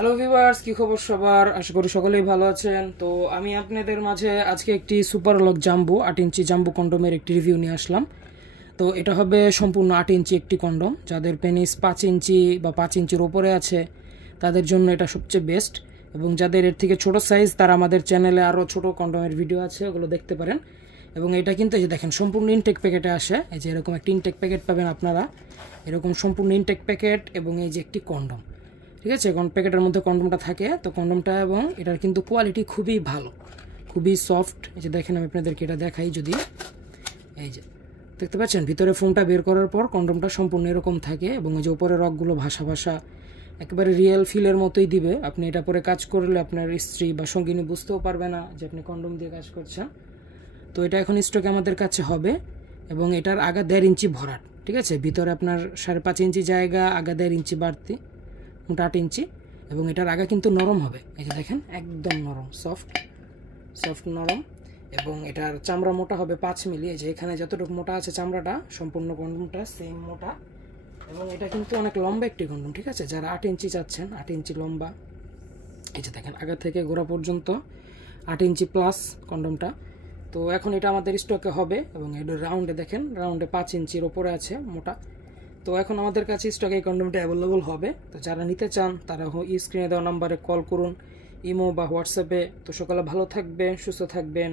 Hello viewers, কি খবর সবার? আশা করি সকলেই ভালো আছেন। তো আমি আপনাদের মাঝে আজকে একটি সুপার লক জাম্বো 8 ইঞ্চি জাম্বো কন্ডোমের একটি রিভিউ নিয়ে আসলাম। তো এটা হবে সম্পূর্ণ 8 ইঞ্চি একটি কন্ডোম। যাদের পেনিস 5 ইঞ্চি বা 5 ইঞ্চির ওপরে আছে তাদের জন্য এটা সবচেয়ে বেস্ট, এবং যাদের এর থেকে ছোট সাইজ তারা আমাদের চ্যানেলে আরও ছোট কন্ডোমের ভিডিও আছে, ওগুলো দেখতে পারেন। এবং এটা কিন্তু এই যে দেখেন সম্পূর্ণ ইনটেক প্যাকেটে আসে। এই যে এরকম একটি ইনটেক প্যাকেট পাবেন আপনারা, এরকম সম্পূর্ণ ইনটেক প্যাকেট এবং এই যে একটি কন্ডোম। ঠিক আছে, কারণ প্যাকেটের মধ্যে কন্ডোমটা থাকে, তো কন্ডোমটা এবং এটার কিন্তু কোয়ালিটি খুবই ভালো, খুবই সফট। এই যে দেখেন, আমি আপনাদেরকে এটা দেখাই যদি, এই যে দেখতে পাচ্ছেন ভিতরে ফোনটা বের করার পর কন্ডোমটা সম্পূর্ণ এরকম থাকে, এবং এই যে উপরে রকগুলো ভাসা ভাসা একেবারে রিয়েল ফিলের মতোই দিবে। আপনি এটা পরে কাজ করলে আপনার স্ত্রী বা সঙ্গিনী বুঝতেও পারবে না যে আপনি কন্ডোম দিয়ে কাজ করছেন। তো এটা এখন স্টকে আমাদের কাছে হবে, এবং এটার আগা 1.5 ইঞ্চি ভরাট। ঠিক আছে, ভিতরে আপনার 5.5 ইঞ্চি জায়গা, আগা 1.5 ইঞ্চি বাড়তি, মোট 8 ইঞ্চি। এবং এটার আগা কিন্তু নরম হবে, এই যে দেখেন একদম নরম, সফট নরম। এবং এটার চামড়া মোটা হবে 5 মিলি। এই যে এখানে যতটুকু মোটা আছে চামড়াটা, সম্পূর্ণ কন্ডোমটা সেম মোটা। এবং এটা কিন্তু অনেক লম্বা একটি কন্ডোম। ঠিক আছে, যারা 8 ইঞ্চি চাচ্ছেন, 8 ইঞ্চি লম্বা, এই যে দেখেন আগা থেকে গোড়া পর্যন্ত 8 ইঞ্চি প্লাস কন্ডোমটা। তো এখন এটা আমাদের স্টকে হবে, এবং এটা রাউন্ডে দেখেন, রাউন্ডে 5 ইঞ্চির ওপরে আছে মোটা। তো এখন আমাদের কাছে স্টকে এই কন্ডোমটা অ্যাভেলেবল হবে। তো যারা নিতে চান তারা স্ক্রিনে দেওয়া নাম্বারে কল করুন, ইমো বা হোয়াটসঅ্যাপে। তো সকালে ভালো থাকবেন, সুস্থ থাকবেন,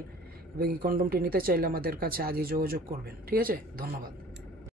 এবং এই কন্ডোমটি নিতে চাইলে আমাদের কাছে আজই যোগাযোগ করবেন। ঠিক আছে, ধন্যবাদ।